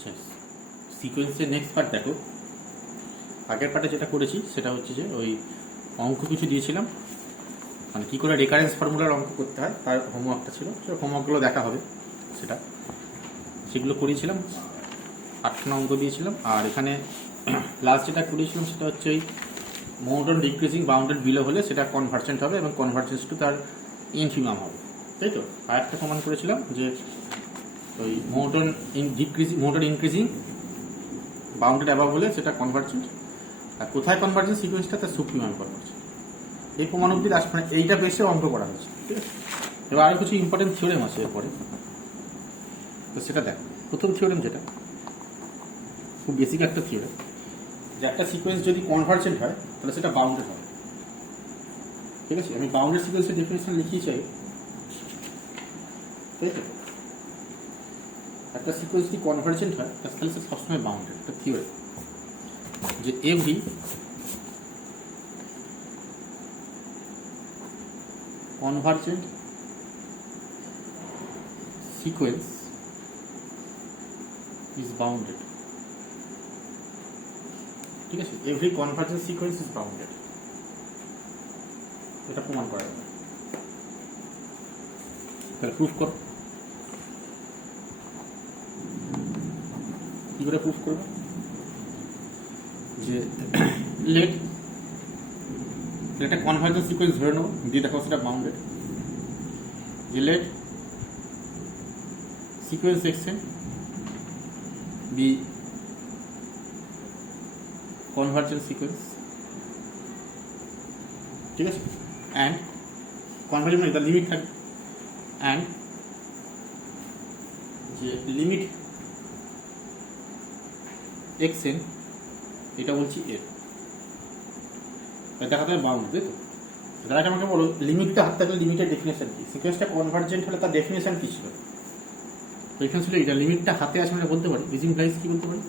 আচ্ছা, সিকোয়েন্সের next part দেখো। আগের পার্টে যেটা করেছি সেটা হচ্ছে যে ওই অঙ্ক কিছু দিয়েছিলাম, মানে কী করে রেকারেন্স ফর্মুলার অঙ্ক করতে হয় তার হোমওয়ার্কটা ছিল, সে হোমওয়ার্কগুলো দেখা হবে। সেগুলো করিয়েছিলাম, 8খানা অঙ্ক দিয়েছিলাম। আর এখানে লাস্ট যেটা করিয়েছিলাম সেটা হচ্ছে ওই মোনোটোন ডিক্রিজিং বাউন্ডেড বিলো হলে সেটা কনভার্জেন্ট হবে এবং কনভার্জেন্স টু তার ইনফিমাম হবে, তাই তো। আর একটা প্রমাণ করেছিলাম যে ওই মোনোটোন ইনক্রিজিং বাউন্ডেড অ্যাবাভ হলে সেটা কনভার্জেন্ট, আর কোথায় কনভার্জেন্স সিকোয়েন্সটা তার সুপ্রিমাম কনভার্জেন্ট। এই প্রমাণ অব্দি লাস্ট, মানে এইটা বেসে অঙ্ক করা হয়েছে, ঠিক আছে। এবার আরও কিছু ইম্পর্টেন্ট থিওরেম আছে এরপরে, তো সেটা দেখ। প্রথম থিওরেম যেটা খুব বেসিক একটা থিওরেম, যে একটা সিকোয়েন্স যদি কনভার্জেন্ট হয় তাহলে সেটা বাউন্ডেড হয়, ঠিক আছে। আমি বাউন্ডেড সিকোয়েন্সের ডেফিনেশন লিখিয়ে চাই, তাই তো। একটা সিকোয়েন্স যদি কনভার্জেন্ট হয় তাহলে সে সবসময় বাউন্ডেড। একটা থিওরি যে every convergent sequence is bounded, ঠিক আছে। Every convergent sequence is bounded, এটা প্রমাণ করা যাবে। তাহলে প্রুফ করো, কি করে প্রুফ করবো? যে লেট একটা কনভার্জেন্ট সিকোয়েন্স ধরে নেবো, দিয়ে দেখো সেটা বাউন্ডেড। যে let sequence x n be convergent sequence, ঠিক আছে। অ্যান্ড কনভার্জেন্ট মানে তার লিমিট থাকবে, অ্যান্ড যে লিমিট এক্সেন এটা বলছি এর, দেখাতে হবে বাউন্ড, তাই তো। তার আগে আমাকে বলো লিমিটটা হাত থাকলে লিমিটের ডেফিনেশন কি, সিকোয়েন্সটা কনভার্জেন্ট হলে তার ডেফিনেশন কি ছিল? ডেফিনেশন ছিল এটা, লিমিটটা হাতে আছে আমরা বলতে পারি, ইজ ইমপ্লাইজ কি বলতে পারি,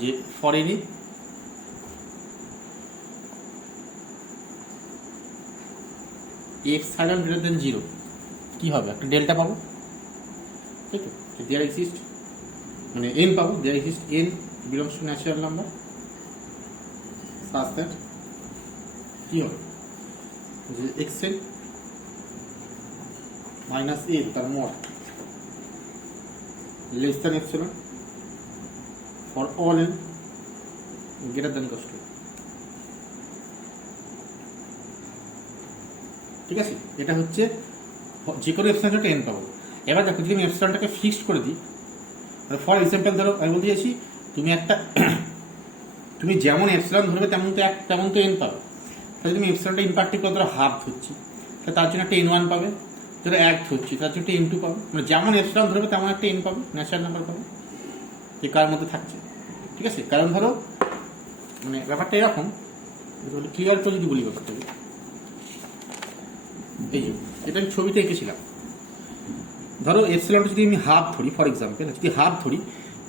যে for any epsilon greater than 0 কি হবে, একটা ডেল্টা পাবো, তাই তো। দেয়ার এক্সিস্ট মানে এন পাবো, there exist n belongs to natural number such that কি হবে, যে এক্সেন মাইনাস এ তার mod less than epsilon for all n greater than equal to, ঠিক আছে। এটা হচ্ছে যে কোনো এপসিলনটাকে এন পাবো। এবার দেখো যদি আমি এপসিলনটাকে ফিক্সড করে দিই, ফর এক্সাম্পল ধরো আমি বলতে চাইছি তুমি একটা তুমি যেমন এপসিলন ধরবে তেমন তো এন পাবে। তাহলে তুমি এপসিলনটা ইন পার্টিকুলার ধরো হাফ ধরছি, তাহলে তার জন্য একটা n1 পাবে, ধরো 1 ধরছি তার জন্য একটা n2 পাবে, মানে যেমন এপসিলন ধরবে তেমন একটা n পাবে, ন্যাচারাল নাম্বার পাবে, যে কার মধ্যে থাকছে, ঠিক আছে। কারণ ধরো মানে ব্যাপারটা এরকম, ক্লিয়ার করে যদি বলি ব্যাপারটাকে, এই যে এটা আমি ছবিতে এঁকেছিলাম। ধরো এপসিলনটা যদি আমি হাফ ধরি, ফর এক্সাম্পল যদি হাফ ধরি,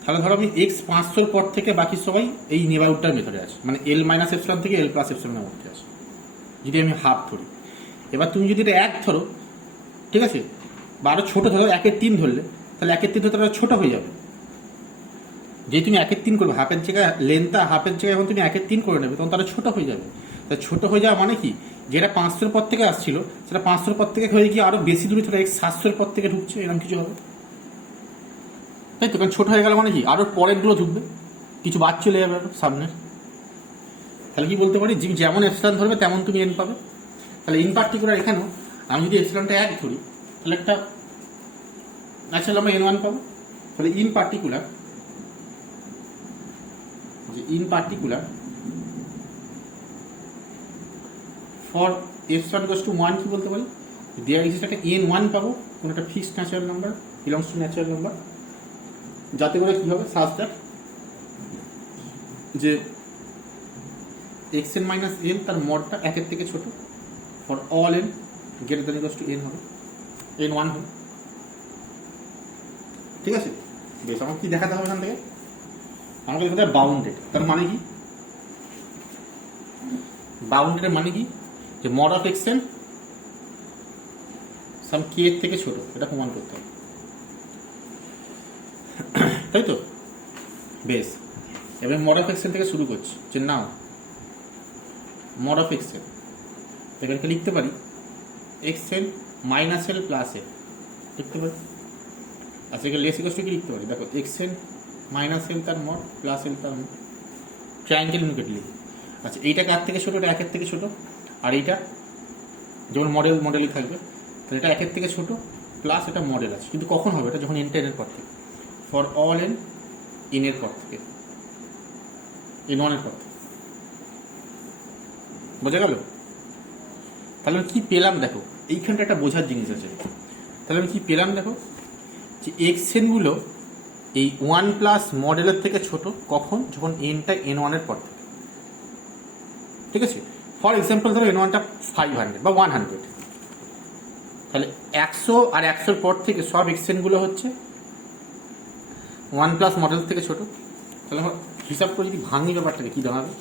তাহলে ধরো আমি x 500 পর থেকে বাকি সবাই এই নেবারহুডটার মেথডে আছে, মানে l মাইনাস এপসিলন থেকে l প্লাস এপসিলনের মধ্যে আছে যদি আমি হাফ ধরি। এবার তুমি যদি এটা 1 ধরো, ঠিক আছে, বা আরো ছোট ধরো 1/3 ধরলে, তাহলে 1/3 ধরতে আরো ছোট হয়ে যাবে। যে তুমি 1/3 করবে, হাফের জায়গায় লেন্থটা হাফের জায়গায় যখন তুমি 1/3 করে নেবে তখন তারা ছোট হয়ে যাবে। তা ছোট হয়ে যাওয়া মানে কি, যেটা 500 পর থেকে আসছিল সেটা 500 পর থেকে হয়ে গিয়ে আরো বেশি দূরে ধরো 700 পর থেকে ঢুকছে, এরকম কিছু হবে, তাই তো। কারণ ছোট হয়ে গেল মানে কি আরো পরেরগুলো ঢুকবে, কিছু বাদ চলে যাবে সামনের। তাহলে কি বলতে পারি, যেমন এপসিলন ধরবে তেমন তুমি এন পাবে। তাহলে ইন পার্টিকুলার এখানেও আমি যদি এপসিলনটা 1 ধরি তাহলে একটা ন্যাচারাল আমরা n1 পাবো। তাহলে in particular for epsilon equals to 1 কি বলতে পারি, দেয়ার এক্সিস্ট একটা n1 পাবো, কোনো একটা fixed natural number belongs to natural number, যাতে করে কি হবে সাচ দ্যাট যে xn মাইনাস n তার মডটা 1 থেকে ছোট, for all n greater than equals to n হবে, n1 হবে, ঠিক আছে। বেশ, আমাকে কি দেখাতে হবে এখান থেকে, আমাকে দেখাতে হবে বাউন্ডেড। তার মানে কি, বাউন্ডেডের মানে কি, যে মড অফ এক্সেন সাম k এর থেকে ছোট, এটা প্রমাণ করতে হবে। তাই তো? বেশ, এবার মড অফ এক্সেন থেকে শুরু করছি, যে নাও মড অফ এক্সেন এখানকে লিখতে পারি এক্সেন মাইনাস এল প্লাস এল লিখতে পারি। আচ্ছা, এখানে লেস ইকুয়াল টু কি লিখতে পারি? দেখো এক্সেন মাইনাস এল তার মড প্লাস এল তার মড, ট্রায়াঙ্গেল ইউনিট লিখি। আচ্ছা, এইটা কার থেকে ছোটো? এটা একের থেকে ছোটো। আর এইটা যেমন মডেলই থাকবে, তাহলে এটা একের থেকে ছোটো প্লাস এটা মডেল আছে, কিন্তু কখন হবে? এটা যখন n এর পর থেকে, ফর অল n এর পর থেকে, n1 এর পর থেকে। বোঝা গেল? তাহলে আমি কী পেলাম দেখো, এইখানটা একটা বোঝার জিনিস আছে। তাহলে আমি কী পেলাম দেখো, যে এক্সেনগুলো এই 1 প্লাস মডেলের থেকে ছোট কখন? যখন nটা n1 এর পর থেকে। ঠিক আছে? ফর এক্সাম্পল ধরো n1টা 500 বা 100, তাহলে 100 আর 100-র পর থেকে সব এক্সেনগুলো হচ্ছে 1 প্লাস মডেল থেকে ছোট। তাহলে আমরা হিসাব করে যদি ভাঙি ব্যাপারটাকে, কী দাঁড়াবে?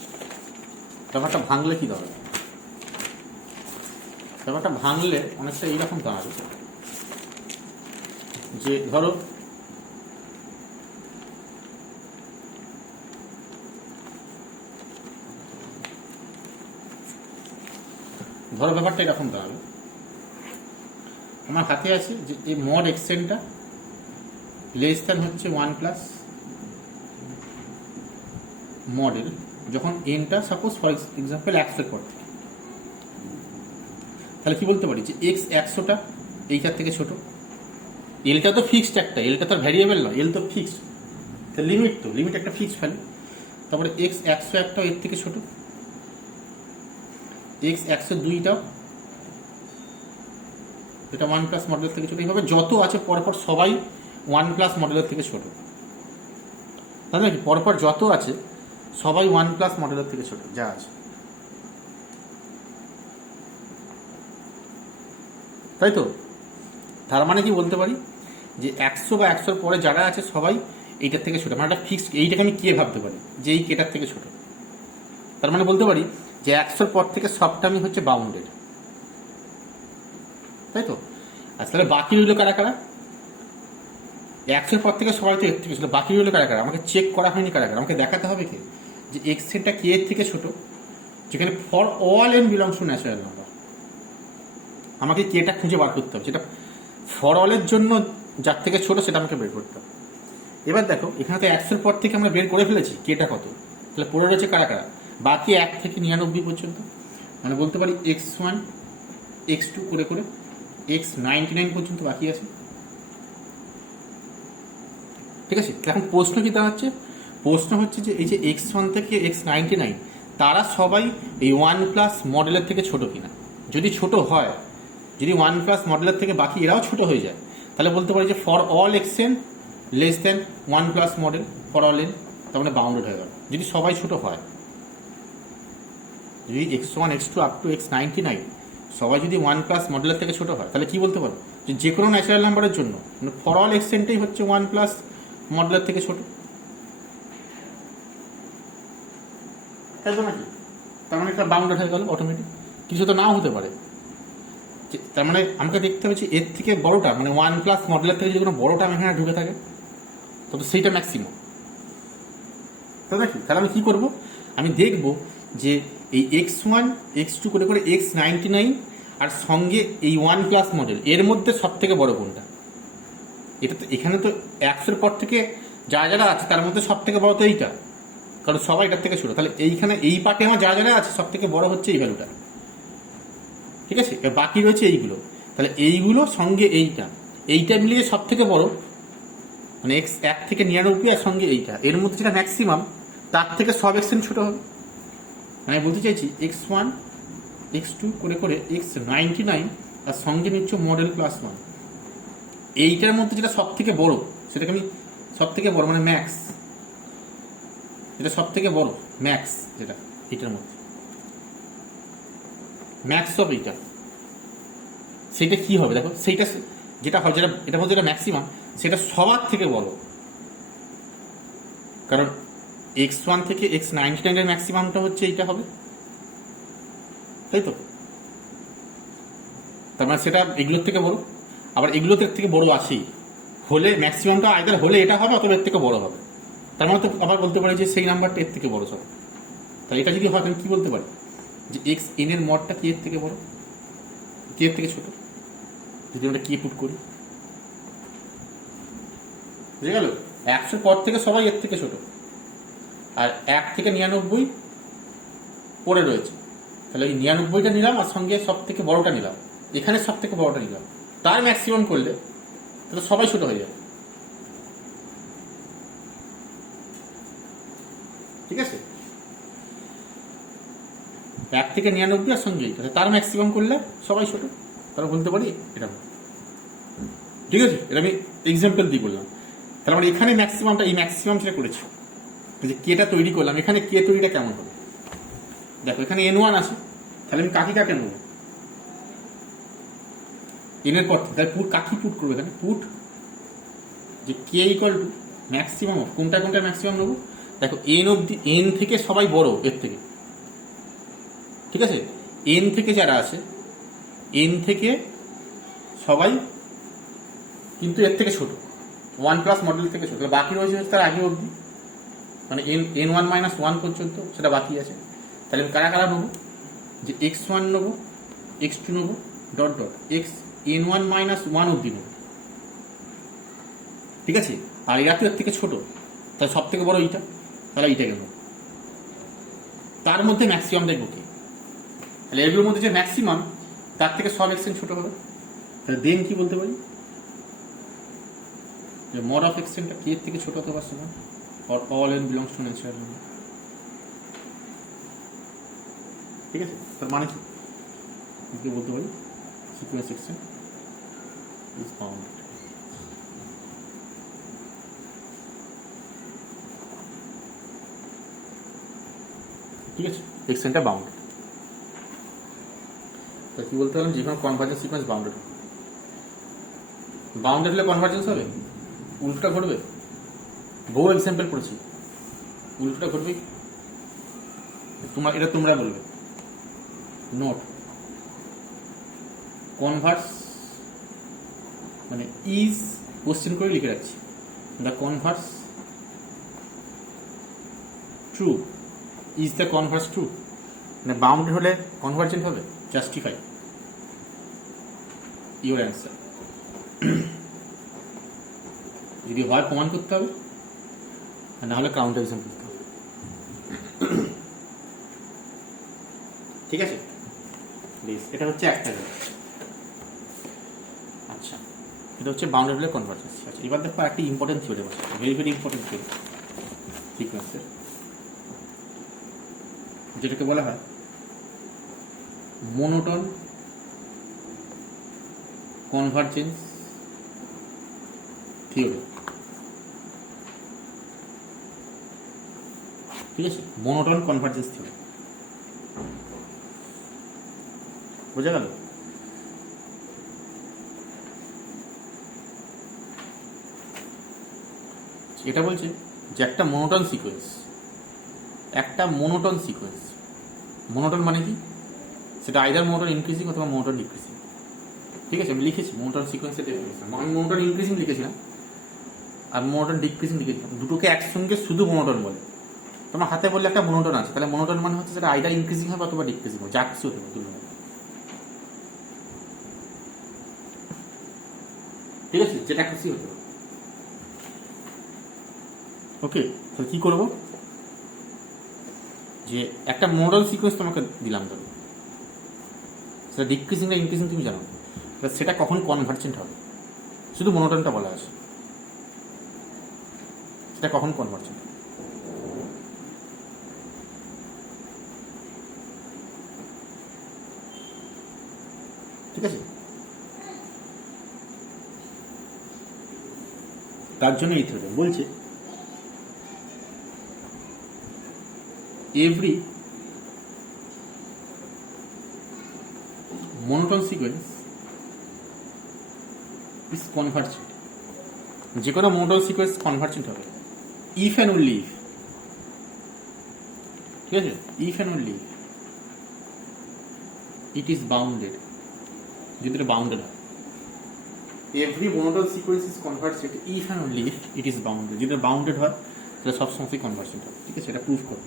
ব্যাপারটা ভাঙলে কী দাঁড়াবে? ব্যাপারটা ভাঙলে অনেকটা এইরকম দাঁড়াবে, যে ধরো ব্যাপারটা এরকম দাঁড়াবে, আমার হাতে আছে যে এই মড এক্সেনটা লেস দ্যান হচ্ছে 1 প্লাস মডেল যখন এনটা সাপোজ ফর এক্সাম্পল 100-এর পর থেকে। তাহলে কি বলতে পারি? যে এক্স 100টা এইটার থেকে ছোট। এলটা তো ফিক্সড একটা, এলটা তো ভ্যারিয়েবল নয়, এল তো ফিক্সড, তো লিমিট একটা ফিক্সড ভ্যালু। তারপরে এক্স 101টাও এর থেকে ছোট, এক্স 102টাও এটা 1 প্লাস মডেলের থেকে ছোট। এইভাবে যত আছে পরপর সবাই 1 প্লাস মডেলের থেকে ছোট। তাই নাকি? পরপর যত আছে সবাই 1 প্লাস মডেলের থেকে ছোট যা আছে, তাই তো? তার মানে কি বলতে পারি? যে 100 বা 100-র পরে যারা আছে সবাই এইটার থেকে ছোট। মানে একটা ফিক্সড, এইটাকে আমি কে ভাবতে পারি? যে এই কেটার থেকে ছোট। তার মানে বলতে পারি যে 100-র পর থেকে সবটা আমি হচ্ছে বাউন্ডেড, তাই তো? আচ্ছা, তাহলে বাকি রইল কারা কারা? 100-র পর থেকে সবাই তো এর থেকে ছোট, বাকি রইল কারা কারা? আমাকে চেক করা হয়নি কারা কারা, আমাকে দেখাতে হবে কি যে এক্সেনটা কে এর থেকে ছোট, যেখানে for all N belongs to natural number. আমাকে কেটা খুঁজে বার করতে হবে, যেটা ফর অলের জন্য যার থেকে ছোট সেটা আমাকে বের করতে হবে। এবার দেখো, এখানে তো 100-র পর থেকে আমরা বের করে ফেলেছি কেটা কত, তাহলে পড়ে রয়েছে কারা কারা? বাকি 1 থেকে 99 পর্যন্ত। মানে বলতে পারি x1 x2 করে করে x99 পর্যন্ত বাকি আছে। ঠিক আছে? এখন প্রশ্ন কি দাঁড়াচ্ছে? প্রশ্ন হচ্ছে যে এই যে x1 থেকে x99 তারা সবাই এই 1 প্লাস মডেলের থেকে ছোট কিনা। যদি ছোট হয়, যদি 1 প্লাস মডেলের থেকে বাকি এরাও ছোট হয়ে যায়, তাহলে বলতে পারি যে for all x n less then 1 plus মডেল ফর অল এন, তার মানে বাউন্ডেড হয়ে গেল। যদি সবাই ছোট হয়, যদি x1 x2 up to x99 সবাই যদি 1 প্লাস মডেলের থেকে ছোট হয়, তাহলে কি বলতে পারো? যে কোনো ন্যাচারাল নাম্বারের জন্য ফর অল এক্সেনটাই হচ্ছে 1 প্লাস মডেলের থেকে ছোট, তাই তো নাকি? তার মানে একটা বাউন্ডেড হয়ে গেল অটোমেটিক। কিছু তো নাও হতে পারে, তার মানে আমাকে দেখতে হবে যে এর থেকে বড়টা, মানে 1 প্লাস মডেলের থেকে যদি কোনো বড় টার্ম এখানে ঢুকে থাকে তবে সেইটা ম্যাক্সিমাম, তাই নাকি? তাহলে আমি কী করবো? আমি দেখব যে এই x1 x2 করে করে x99 আর সঙ্গে এই 1 প্লাস মডেল এর মধ্যে সব থেকে বড় কোনটা। এটা তো এখানে তো 100-র পর থেকে যারা যারা আছে তার মধ্যে সব থেকে বড় তো এইটা, কারণ সবাই এটার থেকে ছোট। তাহলে এইখানে এই পার্টে আমার যারা যারা আছে সব থেকে বড় হচ্ছে এই ভ্যালুটা। ঠিক আছে? এবার বাকি রয়েছে এইগুলো, তাহলে এইগুলো সঙ্গে এইটা মিলিয়ে সব থেকে বড়, মানে x 1 থেকে 99 আর সঙ্গে এইটা, এর মধ্যে যেটা ম্যাক্সিমাম তার থেকে সব এক্সেন ছোট হবে। মানে বলতে চাইছি x1 x2 করে করে x99 আর সঙ্গে নিচ্ছ মডেল প্লাস 1, এইটার মধ্যে যেটা সব থেকে বড় সেটাকে আমি সব থেকে বড় মানে ম্যাক্স, যেটা সব থেকে বড় ম্যাক্স, যেটা এইটার মধ্যে ম্যাক্স অফ এইটা, সেইটা কি হবে দেখো? সেইটা যেটা হয়, যেটা এটার মধ্যে যেটা ম্যাক্সিমাম সেটা সবার থেকে বড়, কারণ x1 থেকে x99 এর ম্যাক্সিমামটা হচ্ছে এইটা হবে, তাই তো? তার মানে সেটা এগুলোর থেকে বড়, আবার এগুলোর থেকে বড় আছেই, হলে ম্যাক্সিমামটা আইদার হলে এটা হবে অথবা এর থেকে বড় হবে। তার মানে তো আবার বলতে পারি যে সেই নাম্বারটা এর থেকে বড় হবে। তাই এটা যদি হয় তাহলে কি বলতে পারি যে এক্স এন এর মডটা কি এর থেকে বড়, কে এর থেকে ছোট, যদি আমরা কে পুট করি। বুঝে গেল? 100 পর থেকে সবাই এর থেকে ছোট, আর 1 থেকে 99 পড়ে রয়েছে, তাহলে ওই 99টা নিলাম আর সঙ্গে সব থেকে বড়টা নিলাম, এখানে সব থেকে বড়টা নিলাম, তার ম্যাক্সিমাম করলে তাহলে সবাই ছোট হয়ে যাবে। ঠিক আছে? 1 থেকে 99 আর সঙ্গে তার ম্যাক্সিমাম করলে সবাই ছোট, তারা বলতে পারি এটা। ঠিক আছে, এটা আমি এক্সাম্পল দিয়ে বললাম। তাহলে আমরা এখানে ম্যাক্সিমামটা, এই ম্যাক্সিমাম যেটা করেছি, যে কেটা তৈরি করলাম, এখানে কে তৈরিটা কেমন হবে দেখো। এখানে N1 আছে, তাহলে আমি কাকে কাকে নেবো এন এর পর থেকে, তাহলে পুট কাকি পুট করবো এখানে, পুট যে K equal to maximum of কোনটা কোনটা ম্যাক্সিমাম নেবো। দেখো এন অব্দি, এন থেকে সবাই বড় এর থেকে, ঠিক আছে? এন থেকে যারা আছে, এন থেকে সবাই কিন্তু এর থেকে ছোট, 1+ মডেল থেকে ছোট, বাকি রয়েছে তার আগে অবধি, মানে N1 - 1 পর্যন্ত সেটা বাকি আছে। তাহলে আমি কারা কারা নেবো, যে x1 নেবো, x2 নেবো, ডট ডট এক্স N1 - 1 অবধি নেবো। ঠিক আছে? আর এরা তো এর থেকে ছোট, তাহলে সব থেকে বড় এইটা, তাহলে এইটাকে নেবো। তার মধ্যে ম্যাক্সিমাম দেখবো কি, তাহলে এগুলোর মধ্যে যে ম্যাক্সিমাম তার থেকে সব এক্সটেন্ট ছোট হবে, তাহলে দেন কি বলতে পারি যে মড অফ এক্সটেন্টটা কে এর থেকে ছোট হতে পারছে না, for all N belongs to natural number. ঠিক আছে? তার মানে কি বলতে পারি, সিকোয়েন্স এক্সটেন্ট ইজ বাউন্ডেড। ঠিক আছে, এক্সটেন্টটা বাউন্ডেড। তা কি বলতে পারলাম, যে কোনো কনভার্জেন্স সিকোয়েন্স বাউন্ডেড। বাউন্ডেড হলে কনভার্জেন্স হবে, উল্টোটা ঘটবে। বহু এক্সাম্পল পড়েছি, উল্টোটা ঘটবে। এটা তোমরা বলবে। নোট, কনভার্স মানে ইজ কোশ্চেন করে লিখে রাখছি, the Converse true, is the Converse true, মানে বাউন্ডেড হলে কনভার্জেন্ট হবে, জাস্টিফাই ইউর অ্যান্সার। যদি হয় প্রমাণ করতে হবে, আর না হলে কাউন্টার এক্সাম্পল করতে হবে। ঠিক আছে, বেশ, এটা হচ্ছে একটা জিনিস। আচ্ছা, এটা হচ্ছে বাউন্ডেড হলে কনভার্জেন্স। আচ্ছা, এবার দেখো একটা ইম্পর্টেন্ট থিওরেম আছে, ভেরি ভেরি ইম্পর্টেন্ট থিওরেম সিকোয়েন্সের, যেটাকে বলা হয় মোনোটোন কনভার্জেন্স থিওরেম। ঠিক আছে, মোনোটোন কনভার্জেন্স থিওরেম, বোঝা গেল? এটা বলছে যে একটা মোনোটোন সিকোয়েন্স, মোনোটোন মানে কি, সেটা আইদার মোনোটোন ইনক্রিজিং অথবা মোনোটোন ডিক্রিজিং। ঠিক আছে, আমি লিখেছি মোনোটোন সিকোয়েন্সের ডেফিনেশন, আমি মোনোটোন ইনক্রিজিং লিখেছিলাম আর মোনোটোন ডিক্রিজিং লিখেছিলাম, দুটোকে একসঙ্গে শুধু মোনোটোন বলে। তোমার হাতে বললে একটা মোনোটোন আছে, তাহলে মোনোটোন মানে হচ্ছে সেটা আইদার ইনক্রিজিং হবে অথবা ডিক্রিজিং হবে, যা কিছু হতে পারে। ঠিক আছে, যেটা খুশি হতে পারে। ওকে, তাহলে কি করবো, যে একটা মোনোটোন সিকোয়েন্স তোমাকে দিলাম, ধরো সেটা ডিক্রিজিং না ইনক্রিজিং তুমি জানো, সেটা কখন কনভার্জেন্ট হবে, শুধু মোনোটোনটা বলা আছে, সেটা কখন কনভার্জেন্ট। ঠিক আছে, তার জন্য এই থিওরেম বলছে every monotone sequence is convergent, যে কোনো মোনোটোন সিকোয়েন্স কনভার্জেন্ট হবে ইফ অ্যান্ড ওনলি ইফ। ঠিক আছে, if and only if it is bounded, যদি এটা বাউন্ডেড হয়। Every monotone sequence is convergent if and only if it is bounded. যেটা bounded হয় তাহলে সবসময় কনভার্জেন্ট হবে। ঠিক আছে, এটা প্রুফ করো।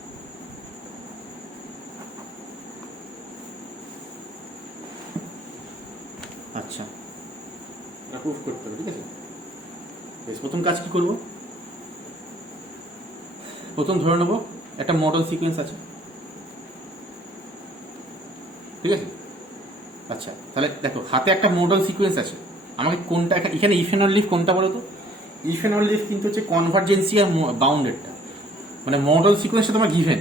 আচ্ছা, এটা প্রুফ করতে হবে। ঠিক আছে, বেশ, প্রথম কাজ কি করব? প্রথম ধরে নেব একটা মডেল সিকোয়েন্স আছে। ঠিক আছে, আচ্ছা তাহলে দেখো হাতে একটা মডেল সিকোয়েন্স আছে। আমাকে কোনটা এখানে ইফ এন্ড অনলি ইফ কোনটা বলো তো? ইফ এন্ড অনলি ইফ কিন্তু হচ্ছে কনভার্জেন্সি আর বাউন্ডেডটা, মানে মডেল সিকোয়েন্সটা তোমার গিভেন,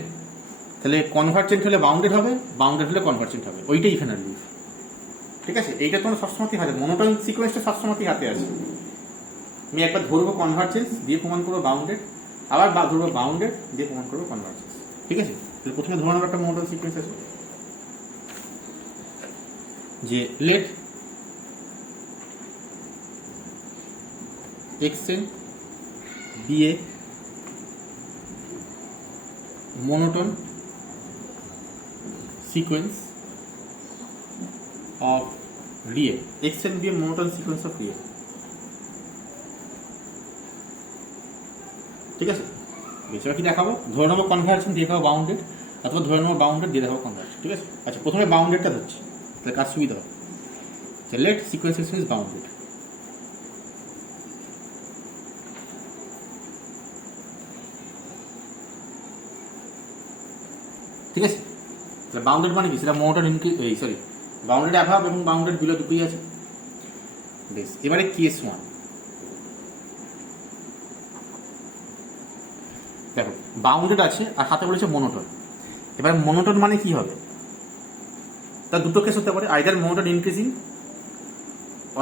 তাহলে কনভার্জেন্ট হলে বাউন্ডেড হবে, বাউন্ডেড হলে কনভার্জেন্ট হবে, ওইটাই ইফ এন্ড অনলি ইফ। ঠিক আছে, এইটা তোমার সবসময় হাতে, মনোটন সিকোয়েন্সটা সবসময় হাতে আছে। আমি একবার ধরবো কনভার্জেন্স দিয়ে প্রমাণ করবো বাউন্ডেড, আবার ধরবো বাউন্ডেড দিয়ে প্রমাণ করবো কনভার্জেন্স। ঠিক আছে, তাহলে প্রথমে ধরে নেবো একটা মনোটন সিকোয়েন্স আছে যে late xn be a monotone sequence of real, xn be a monotone sequence of real। ঠিক আছে, বেশি কি দেখাবো? ধরে নেবো কনভার্জেন্ট দিয়ে দেখাবো বাউন্ডেড, অথবা ধরে নেবো বাউন্ডেড দিয়ে দেখাবো কনভার্জেন্ট। ঠিক আছে, আচ্ছা প্রথমে বাউন্ডেডটা ধরছি, তাহলে কাজ সুবিধা হবে। Let sequence is bounded. ঠিক আছে, তাহলে বাউন্ডেড মানে কি? সেটা মনোটন সরি বাউন্ডেড অ্যাভাব এবং বাউন্ডেড বিলো দুটোই আছে। বেশ, এবারে কেস 1 দেখো, বাউন্ডেড আছে আর হাতে বলেছে মনোটন। এবারে মনোটন মানে কি হবে? তার দুটো কেস হতে পারে, আইদার মনোটন ইনক্রিজিং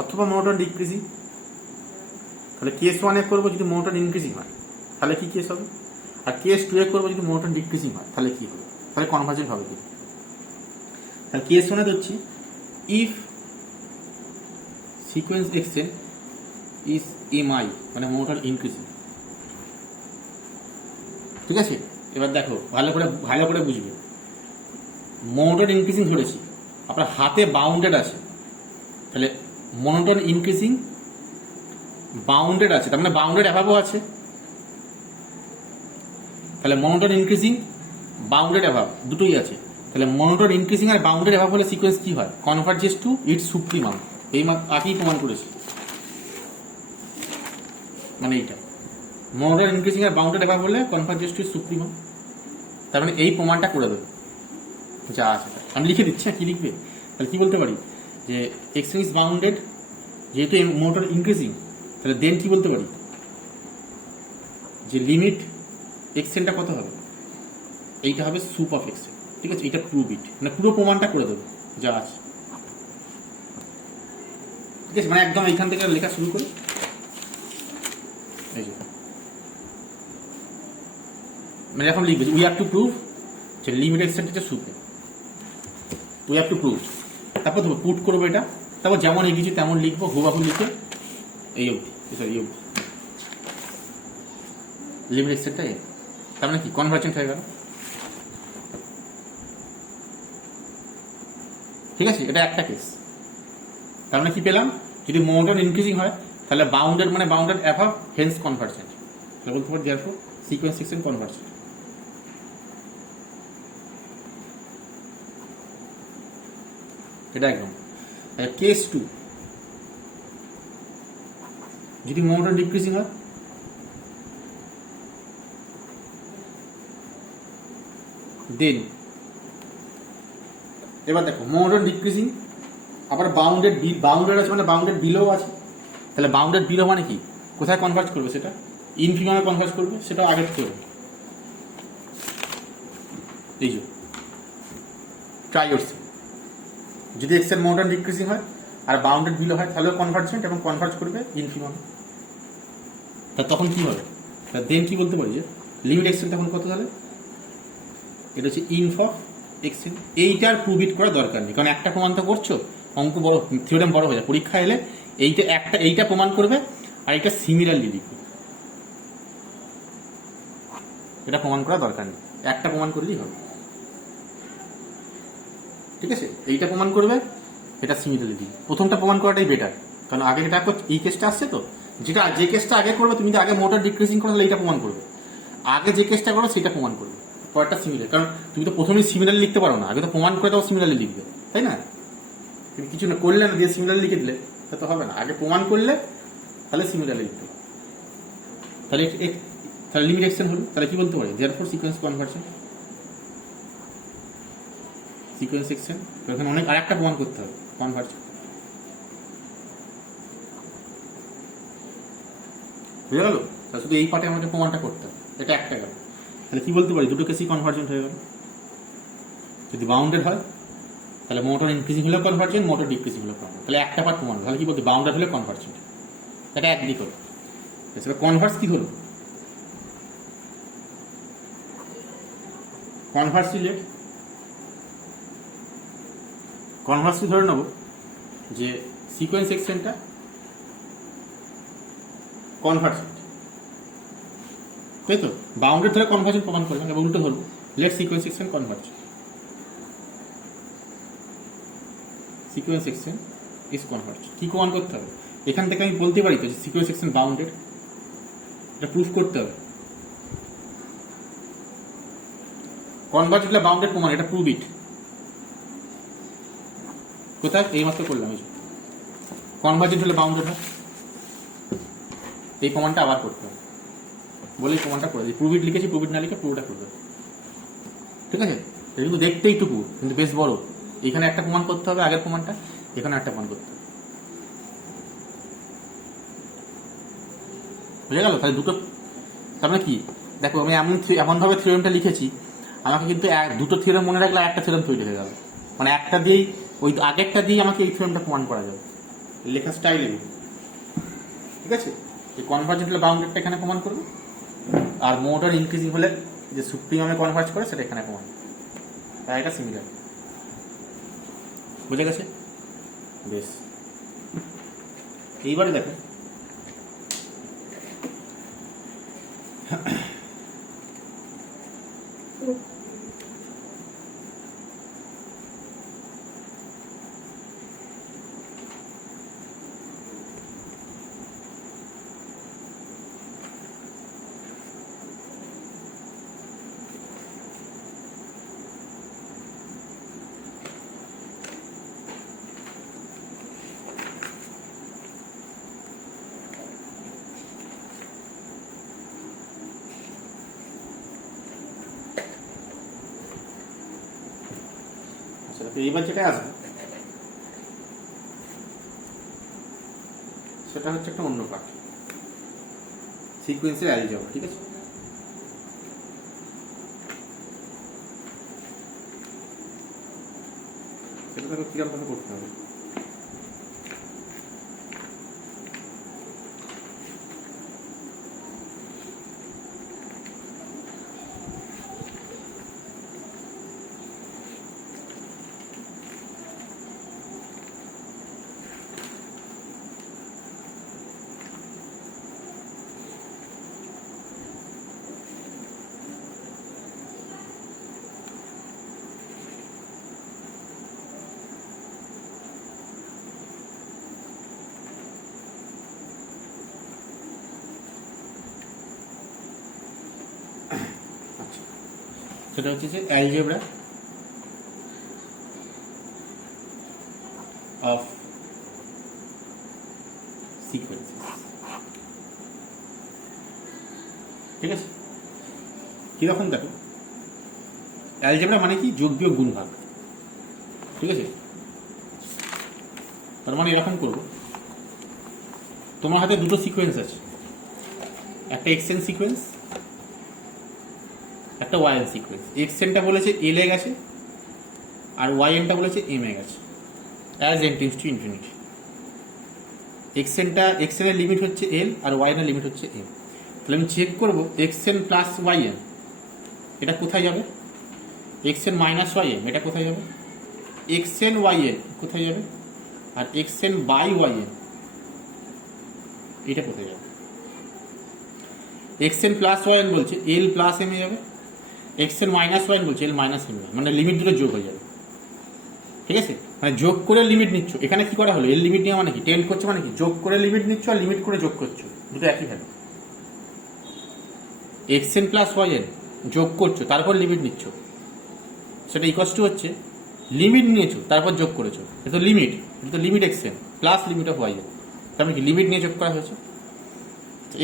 অথবা মনোটন ডিক্রিজিং। তাহলে কেস 1 এ করবো যদি মনোটন ইনক্রিজিং হয় তাহলে কি কেস হবে, আর কেস 2 এ করবো যদি মনোটন ডিক্রিজিং হয় তাহলে কি হবে? তাহলে কনভার্জেন্ট হবে কি? তাহলে কেস 1 এ ধরছি if sequence xn is mi, মানে মনোটন ইনক্রিজিং। ঠিক আছে, এবার দেখো ভালো করে বুঝবে, মনোটন ইনক্রিজিং ধরেছি, আপনার হাতে বাউন্ডেড আছে, তাহলে মনোটন ইনক্রিজিং বাউন্ডেড আছে, তার মানে বাউন্ডেড অ্যাভাবও আছে। তাহলে মনোটন ইনক্রিজিং বাউন্ডেড অ্যাভাব দুটোই আছে, তাহলে মনোটন ইনক্রিজিং আর বাউন্ডেড অ্যাভাব হলে সিকোয়েন্স কি হয়? Converges to its supremum. এই আগেই প্রমাণ করেছি, মানে এইটা মনোটন ইনক্রিজিং আর বাউন্ডেড অ্যাভাব হলে কনভার্জেস টু ইটস সুপ্রিমাম। তার মানে এই প্রমাণটা করে দেবে যা আছে। আমি লিখে দিচ্ছি, কি লিখবে? তাহলে কি বলতে পারি যে xn ইজ বাউন্ডেড, যেহেতু মনোটন ইনক্রিজিং, তাহলে দেন কি বলতে পারি যে লিমিট xnটা কত হবে? এইটা হবে সুপ অফ xn। ঠিক আছে, এটা প্রুভ ইট, মানে পুরো প্রমাণটা করে দেবো যা আছে। ঠিক আছে, মানে একদম এইখান থেকে লেখা শুরু করি। এই যে মানে এখন লিখবে উই হ্যাভ টু প্রুভ যে লিমিট xn হচ্ছে soup, we have to prove. তারপর ধরো পুট করবো এটা, তারপর যেমন এই কিছু তেমন লিখবো, হুবাহু লিখে এই অবধি, সরি এই অবধি লিমিট xnটা এ, তার মানে কি কনভার্জেন্ট হয়ে গেল। ঠিক আছে, এটা একটা কেস। তার মানে কি পেলাম? যদি মনোটন ইনক্রিজিং হয় তাহলে বাউন্ডেড মানে বাউন্ডেড অ্যাভাব, হেন্স কনভার্জেন্ট। তাহলে বলতে পারি দেয়ারফর সিকোয়েন্স xn কনভার্জেন্ট। এটা একদম। কেস 2, যদি মনোটন ডিক্রিজিং হয় দেন, এবার দেখো মনোটন ডিক্রিজিং আবার বাউন্ডেড আছে, মানে বাউন্ডেড বিলো আছে। তাহলে বাউন্ডেড বিলো মানে কি? কোথায় কনভার্জ করবে? সেটা ইনফিমামে কনভার্জ করবে, সেটাও আগে করবে। এই যে ট্রাই ইয়োরসেলফ, যদি xn মনোটন ডিক্রিজিং হয় আর বাউন্ডেড বিলো হয় তাহলে কনভার্জেন্ট, এবং কনভার্জ করবে ইনফিমামে। তা তখন কি হবে? তা দেন কি বলতে পারি যে লিমিট xn তখন কত? তাহলে এটা হচ্ছে ইনফ অফ xn। এইটার প্রুভ ইট করা দরকার নেই, কারণ একটা প্রমাণ তো করছো, অঙ্ক বড়, থিওরেম বড় হয়ে যায়। পরীক্ষা এলে এইটা প্রমাণ করবে আর এটা সিমিলারলি লিখবে, এটা প্রমাণ করা দরকার নেই, একটা প্রমাণ করলেই হবে। ঠিক আছে, এইটা প্রমাণ করবে, এটা সিমিলারলি লিখবে। প্রথমটা প্রমাণ করাটাই বেটার, কারণ আগে এটা এই কেসটা আসছে তো, যেটা যে কেসটা আগে করবে তুমি যদি আগে মোটর ডিক্রিজিং করো তাহলে এটা প্রমাণ করবে, আগে যে কেসটা করো সেটা প্রমাণ করবে, পরেরটা সিমিলার। কারণ তুমি তো প্রথমেই সিমিলার লিখতে পারো না, আগে তো প্রমাণ করে তাও সিমিলারলি লিখবে, তাই না? তুমি কিছু না করলে না দিয়ে সিমিলার লিখে দিলে তা তো হবে না, আগে প্রমাণ করলে তাহলে সিমিলারলি লিখতে হবে। তাহলে তাহলে লিমিট এক্সটেন্ড হলো, তাহলে কি বলতে পারি? Therefore sequence conversion, sequence extend. এখানে অনেক আরেকটা প্রমাণ করতে হবে কনভার্সন, বুঝে গেল? তাহলে শুধু এই পার্টে আমাকে প্রমাণটা করতে হবে, এটা একটা গেল। তাহলে কি বলতে পারি? দুটো কেসই কনভার্জেন্ট হয়ে গেল। যদি বাউন্ডেড হয় তাহলে মোটর ইনক্রিজিং হলে কনভার্জেন্ট, মোটর ডিক্রিজিং হলে কনভার্জেন্ট, তাহলে একটা পার্ট প্রমাণ। তাহলে কি বলতে? বাউন্ডেড হলে কনভার্জেন্ট, এটা একদিক হলো। এছাড়া কনভার্স কি হলো? কনভার্সলি ধরে নেব যে সিকোয়েন্স এক্সটেন্ডটা কনভার্জেন্ট, তাই তো? বাউন্ডেড ধরে কনভার্জেন্ট প্রমাণ করলাম, এবং উল্টো ধরবো let sequence x n converge, sequence x n is converge. কি প্রমাণ করতে হবে? এখান থেকে আমি বলতে পারি তো যে সিকোয়েন্স এক্সটেন্ড বাউন্ডেড, এটা প্রুফ করতে হবে। কনভার্জ হলে বাউন্ডেড প্রমাণ, এটা প্রুভ ইট। কোথায়? এই মাত্র করলাম, এই কনভার্জেন্ট হলে বাউন্ডেড হয়, এই প্রমাণটা আবার করতে হবে বলেই প্রমাণটা করে দিই। প্রুভ ইট লিখেছি, প্রুভ ইট না লিখে প্রুভটা করবে, ঠিক আছে? এটা কিন্তু দেখতে এইটুকু, কিন্তু বেশ বড়। এখানে একটা প্রমাণ করতে হবে আগের প্রমাণটা, এখানে একটা প্রমাণ করতে হবে, বুঝে গেল? তাহলে দুটো, তার মানে কি? দেখো আমি এমনভাবে থিওরেমটা লিখেছি, আমাকে কিন্তু দুটো থিওরেম মনে রাখলে একটা থিওরেম তৈরি হয়ে যাবে, মানে একটা দিয়েই ওই আগেরটা দিয়ে আমাকে এই থিওরেমটা প্রমাণ করা যাবে, লেখা স্টাইলে, ঠিক আছে? এই কনভার্জেন্ট হলে বাউন্ডেডটা এখানে প্রমাণ করবে, আর মোটর ইনক্রিজিং হলে যে সুপ্রিমে কনভার্জ করে সেটা এখানে প্রমাণ, তাই এটা সিমিলার। বুঝে গেছে? বেশ, এইবারে দেখো এইবার যেটা আসবে সেটা হচ্ছে একটা অন্য পার্ট, সিকোয়েন্সের অ্যালজেব্রা, ঠিক আছে? সেটা তাকে কিরকম ভাবে করতে হবে। সেটা হচ্ছে যে অ্যালজেব্রা অফ সিকোয়েন্সেস, ঠিক আছে? কিরকম দেখো, অ্যালজেব্রা মানে কি? যোগ বিয়োগ গুণ ভাগ, ঠিক আছে? তার মানে এরকম করবো, তোমার হাতে দুটো সিকোয়েন্স আছে, একটা এক্সএন সিকোয়েন্স, একটা ওয়াইএন সিকোয়েন্স। এক্সএনটা বলেছে এল এ গেছে, আর ওয়াইএনটা বলেছে এম এ গেছে, as n tends to infinity. XN এর লিমিট হচ্ছে এল, আর ওয়াইএন এর লিমিট হচ্ছে এম। তাহলে আমি চেক করবো এক্সএন প্লাস ওয়াইএন এটা কোথায় যাবে, এক্সএন মাইনাস ওয়াইএন এটা কোথায় যাবে, এক্সএন ওয়াইএন কোথায় যাবে, আর এক্সএন বাই ওয়াইএন এটা কোথায় যাবে। এক্সএন প্লাস ওয়াইএন বলছে এল প্লাস এম এ যাবে, এক্সএন মাইনাস ওয়াইএন বলছে এল মাইনাস এম এ, মানে লিমিট দুটো যোগ হয়ে যাবে, ঠিক আছে? মানে যোগ করে লিমিট নিচ্ছ। এখানে কি করা হলো, এর লিমিট নেওয়া মানে কি, টেন্ড করছো মানে কি, যোগ করে লিমিট নিচ্ছ আর লিমিট করে যোগ করছো, দুটো একই হবে। X n plus y n যোগ করছো তারপর লিমিট নিচ্ছ, সেটা ইকোয়াস টু হচ্ছে লিমিট নিয়েছো তারপর যোগ করেছো। এটা তো লিমিট, এটা তো limit x n plus limit of y n, তার মানে কি লিমিট নিয়ে যোগ করা হয়েছে।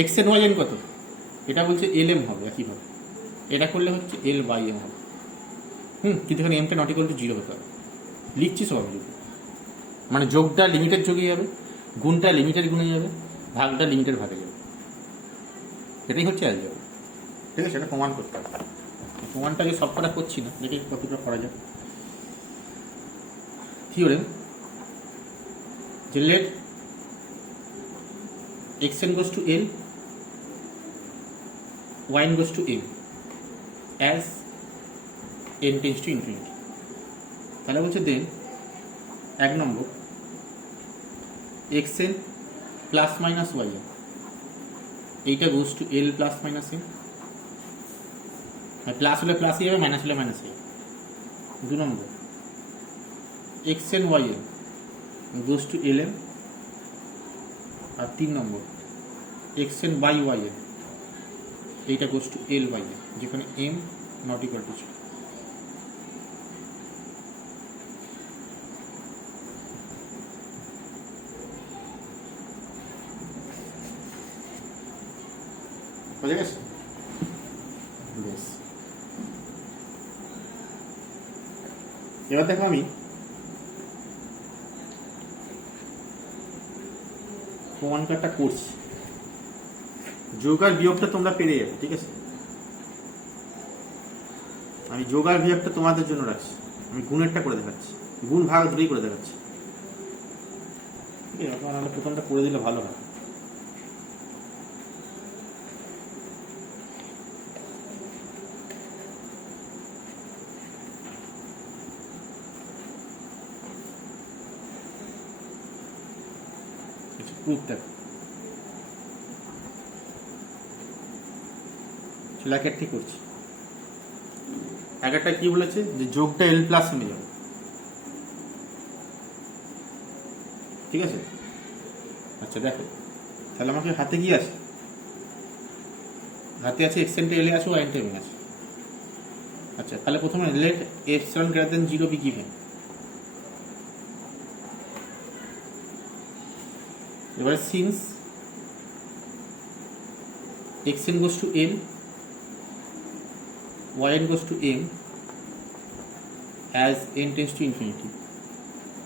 এক্স এন ওয়াই এন কত, এটা বলছে এল এম হবে একইভাবে, এটা করলে হচ্ছে এল বাই এম হবে। কিন্তু এখানে এমটা নট ইকুয়াল টু 0 হতে হবে, লিখছি সব লিখে, মানে যোগটা লিমিটের যোগে যাবে, গুণটা লিমিটের গুণে যাবে, ভাগটা লিমিটের ভাগে যাবে, এটাই হচ্ছে অ্যালজেব্রা। ঠিক আছে, সেটা প্রমাণ করতে হবে। প্রমাণটা যে সব করা করছি না, দেখি কতটা করা যায়। থিওরেম যে let x n goes to L, y n goes to M as n tends to infinity. তাহলে বলছে then 1 number x n plus minus y n, এইটা goes to L plus minus n, plus হলে প্লাসই যাবে, minus হলে minus যাবে। 2 number x n y n goes to L n, আর 3 number x n by y n, এইটা goes to L by N, যেখানে am not equal to 0। বুঝে গেছে? বেশ, এবার দেখো আমি প্রমাণ একটা করছি, যোগ আর বিয়োগটা তোমরা পেরে যাবে। ঠিক আছে, আমি যোগ আর বিয়োগটা তোমাদের জন্য রাখছি, আমি গুণেরটা করে দেখাচ্ছি, গুণ ভাগ দুটোই করে দেখাচ্ছি। ঠিক আছে, আমরা প্রথমটা করে দিলে ভালো হয়। প্রুফ দেখো, লেখাটি করছি। একটা কি বলেছে যে যোগটা এল প্লাস এমে যাবে। ঠিক আছে, আচ্ছা দেখো, তাহলে আমাকে হাতে কি আছে, হাতে আছে এক্স এনটা এলে আছে, ওয়াই এনটা এমে আছে। আচ্ছা, তাহলে প্রথমে let epsilon greater than 0 be given. এবারে since x n goes to L, y n goes to M as n tends to infinity,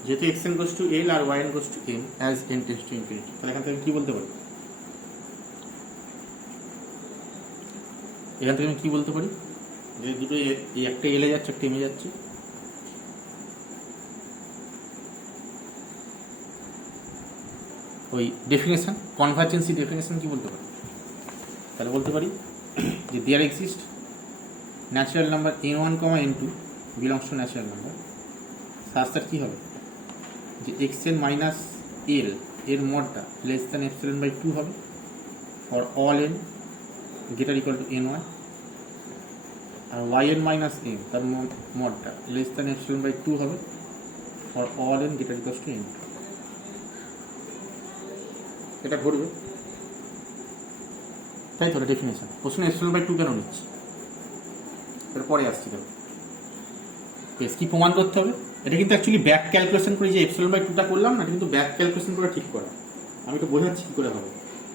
যেহেতু x n goes to L আর y n goes to M as n tends to infinity, তাহলে এখান থেকে কি বলতে পারি, এখান থেকে আমি কি বলতে পারি, যে দুটো একটা এলে যাচ্ছে একটা এমে যাচ্ছে, ওই ডেফিনেশন কনভার্জেন্সি ডেফিনেশন কি বলতে পারি, তাহলে বলতে পারি যে there exist natural number n1, n2 belongs to natural number, সাস্তার কি হবে যে এক্স এন মাইনাস এল এর মডটা লেস দ্যান এপসিলন বাই 2 হবে for all n greater equal to n1, আর ওয়াই এন মাইনাস এম তার মডটা লেস দ্যান এপসিলন বাই 2 হবে for all n greater equal to n2। এটা ঘটবে, তাই তো ডেফিনেশন। প্রশ্ন এপসিলন বাই 2 কেন নিচ্ছি, এরপরে আসছি। দেখো বেশ, কি প্রমাণ করতে হবে, এটা কিন্তু অ্যাকচুয়ালি ব্যাক ক্যালকুলেশন করে যে এপসিলন বাই 2টা করলাম না, এটা কিন্তু ব্যাক ক্যালকুলেশন করে ঠিক করা। আমি তো বোঝাচ্ছি কী করে হবে।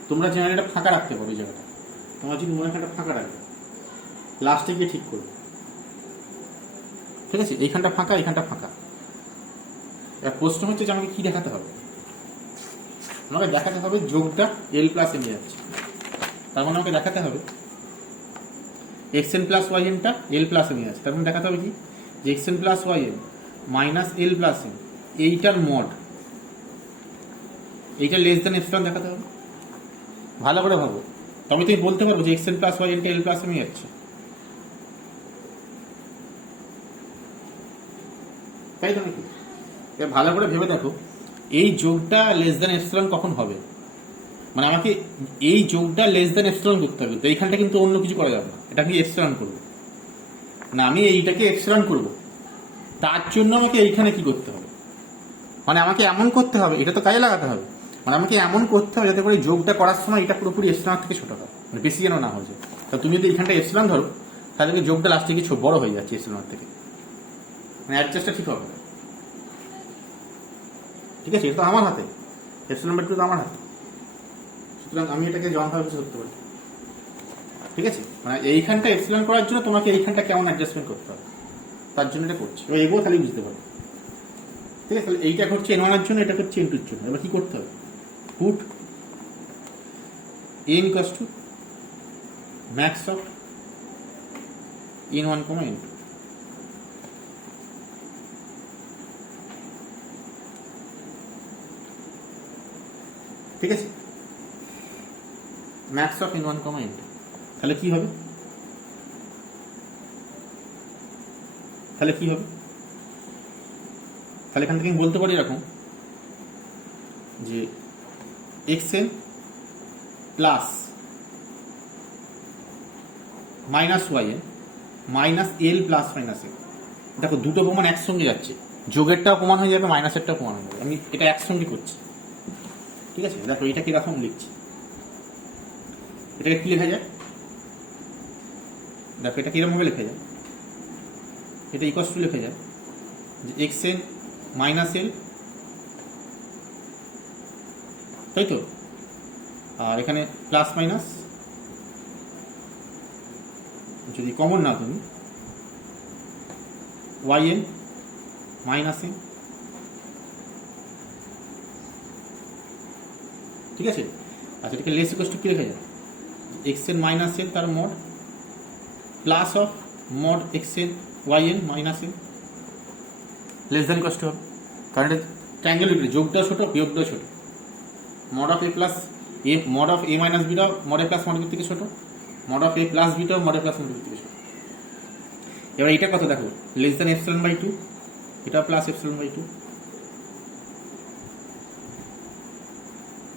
তোমরা জেনারেল এটা ফাঁকা রাখতে পারো, এই জায়গাটা তোমার যদি মনে হয় ফাঁকা রাখবে, লাস্টে গিয়ে ঠিক করবে। ঠিক আছে, এইখানটা ফাঁকা, এইখানটা ফাঁকা। এবার প্রশ্ন হচ্ছে যে আমাকে কী দেখাতে হবে, আমাকে দেখাতে হবে যোগটা এল প্লাস এমে যাচ্ছে, তার মানে আমাকে দেখাতে হবে এক্স এন প্লাস ওয়াই এনটা এল প্লাস এমে যাচ্ছে, তার মানে দেখাতে হবে কি যে x n plus y n minus L plus M এইটার মড, এইটা লেস দেন এপসিলন দেখাতে হবে। ভালো করে ভাবো, তবে তুমি বলতে পারবো যে এক্স এন প্লাস ওয়াই এনটা এল প্লাস এমে যাচ্ছে, তাই তো নাকি? ভালো করে ভেবে দেখো, এই যোগটা লেস দেন এপসিলন কখন হবে, মানে আমাকে এই যোগটা লেস দেন এপসিলন করতে হবে, তো এইখানটা কিন্তু অন্য কিছু করা যাবে না, এটা আমি এপসিলন করবো না, আমি এইটাকে এপসিলন করবো, তার জন্য আমাকে এইখানে কি করতে হবে, মানে আমাকে এমন করতে হবে, এটা তো কাজে লাগাতে হবে, মানে আমাকে এমন করতে হবে যাতে করে যোগটা করার সময় এটা পুরোপুরি এপসিলন থেকে ছোট হয়, মানে বেশি যেন না হয়ে যায়। তা তুমি যদি এখানটা এপসিলন ধরো তাহলে যোগটা লাস্টে কিছু বড় হয়ে যাচ্ছে এপসিলন থেকে, মানে অ্যাডজাস্টটা ঠিক হবে। ঠিক আছে, এটা তো আমার হাতে, এপসিলন বাই টু তো আমার হাতে, সুতরাং আমি এটাকে যেমনভাবে কিছু করতে পারি। ঠিক আছে, মানে এইখানটা এপসিলন করার জন্য তোমাকে এইখানটা কেমন অ্যাডজাস্টমেন্ট করতে হবে, তার জন্য এটা করছি। এবার এগুলো তাহলে বুঝতে পারো। ঠিক আছে, তাহলে এইটা হচ্ছে n1 এর জন্য, এটা হচ্ছে n2 এর জন্য। এবার কি করতে হবে, put n equals to max of n1, n2। ঠিক আছে, ম্যাক্স অফ n1, n2, তাহলে কি হবে, তাহলে এখান থেকে আমি বলতে পারি এরকম যে xn plus minus yn minus L plus minus L. দেখো দুটো প্রমাণ একসঙ্গে যাচ্ছে, যোগেরটাও প্রমাণ হয়ে যাবে, মাইনাসেরটাও প্রমাণ হয়ে যাবে। আমি এটা একসঙ্গে করছি। ঠিক আছে, দেখো এটা কিরকম লিখছি, এটাকে কি লেখা যায়, দেখো এটা কিরকম ভাবে লেখা যায়, এটা ইকুয়ালস টু লেখা যায় যে xn মাইনাস এল, তাই তো, আর এখানে প্লাস মাইনাস, যদি কমন না তুমি yn মাইনাস এন। ঠিক আছে, আচ্ছা এটাকে লেস ইকুয়ালস টু কি লেখা যায়, xn মাইনাস এল তার mod plus of mod xn yn minus n less than equals to হবে, কারণ এটা ট্রায়াঙ্গেল, যোগটাও ছোট বিয়োগটাও ছোট। Mod of a plus a, mod of a minus beta mod a plus mod থেকে ছোট, mod of a plus beta mod a plus mod থেকে ছোট। এবার এটা কত দেখো, less than epsilon by two, এটা প্লাস এপসিলন বাই টু।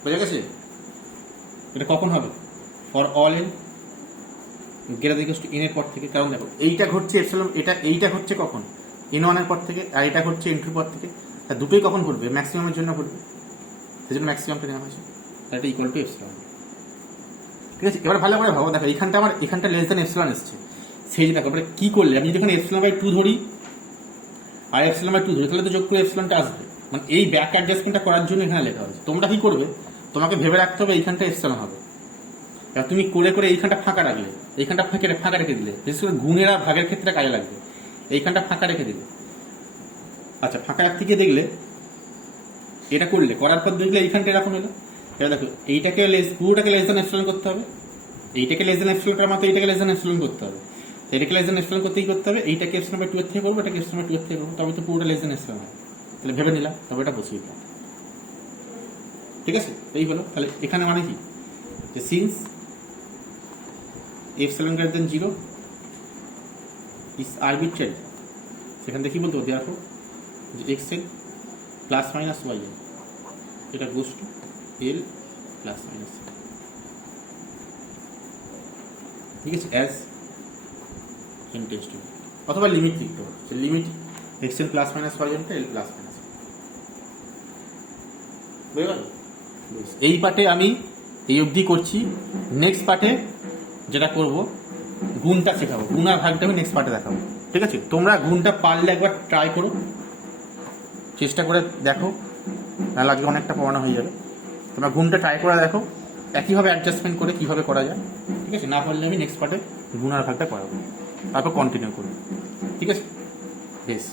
বোঝা গেছে, এটা কখন হবে, for all n greater than equals to n এর পর থেকে। কারণ দেখো এইটা ঘটছে এপসিলন, এইটা ঘটছে কখন, n1 এর পর থেকে, আর এটা ঘটছে n2 এর পর থেকে। তা দুটোই কখন ঘটবে, ম্যাক্সিমামের জন্য ঘটবে, সেই জন্য ম্যাক্সিমামটা নেওয়া হয়েছে, তাই এটা ইকুয়াল টু এপসিলন। ঠিক আছে, এবার ভালো করে ভাবো, দেখো এখানটা আমার এখানটা লেস দেন এপসিলন এসছে, সেই যে দেখো আমরা কি করলে, আমি যদি এখানে এপসিলন বাই টু ধরি আর এপসিলন বাই টু ধরি, তাহলে তো যোগ করে এপসিলনটা আসবে। মানে এই ব্যাক অ্যাডজাস্টমেন্টটা করার জন্য এখানে লেখা হয়েছে। তোমরা কি করবে, তোমাকে ভেবে রাখতে হবে এইখানটা এপসিলন হবে। এবার তুমি করে করে এইখানটা ফাঁকা রাখলে, এইখানটা ফাঁকা রেখে দিলে, বিশেষ করে গুণের আর ভাগের ক্ষেত্রে কাজে লাগবে, এইখানটা ফাঁকা রেখে দিলে। আচ্ছা ফাঁকা রাখতে গিয়ে দেখলে, এটা করলে, করার পর দেখলে এইখানটা এরকম এলো। এবার দেখো এইটাকে পুরোটাকে লেস দেন এপসিলন করতে হবে, এইটাকে লেস দেন এপসিলন করার মতো এইটাকে লেস দেন এপসিলন করতে হবে। এটাকে লেস দেন এপসিলন করতেই করতে হবে, এইটাকে এপসিলন বাই টু এর থেকে করবো, এটাকে এপসিলন বাই টু এর থেকে করবো, তবে তো পুরোটা লেস দেন এপসিলন হবে। তাহলে ভেবে নিলাম, তবে এটা বসিয়ে দিলাম। ঠিক আছে, এই হলো। তাহলে এখানে মানে কি, যে since epsilon greater than 0 is arbitrary, সেখান থেকে কি বলতে হবে, দেখো যে xn প্লাস মাইনাস yn এটা গোস টু এল প্লাস মাইনাস। ঠিক আছে, অ্যাজ n টেন্ডস টু, অথবা লিমিট লিখতে হবে, limit xn plus minus yn টা এল প্লাস মাইনাস। বুঝতে পারলে, এই পার্টে আমি এই অবধি করছি। নেক্সট পার্টে যেটা করব, গুণটা শেখাবো, গুণ আর ভাগটা আমি নেক্সট পার্টে দেখাবো। ঠিক আছে, তোমরা গুণটা পারলে একবার ট্রাই করো, চেষ্টা করে দেখো, না লাগলে অনেকটা পড়ানো হয়ে যাবে। তোমরা গুণটা ট্রাই করে দেখো, একইভাবে অ্যাডজাস্টমেন্ট করে কীভাবে করা যায়। ঠিক আছে, না পারলে আমি নেক্সট পার্টে গুণ আর ভাগটা করাবো, তারপর কন্টিনিউ করবো। ঠিক আছে, বেশ।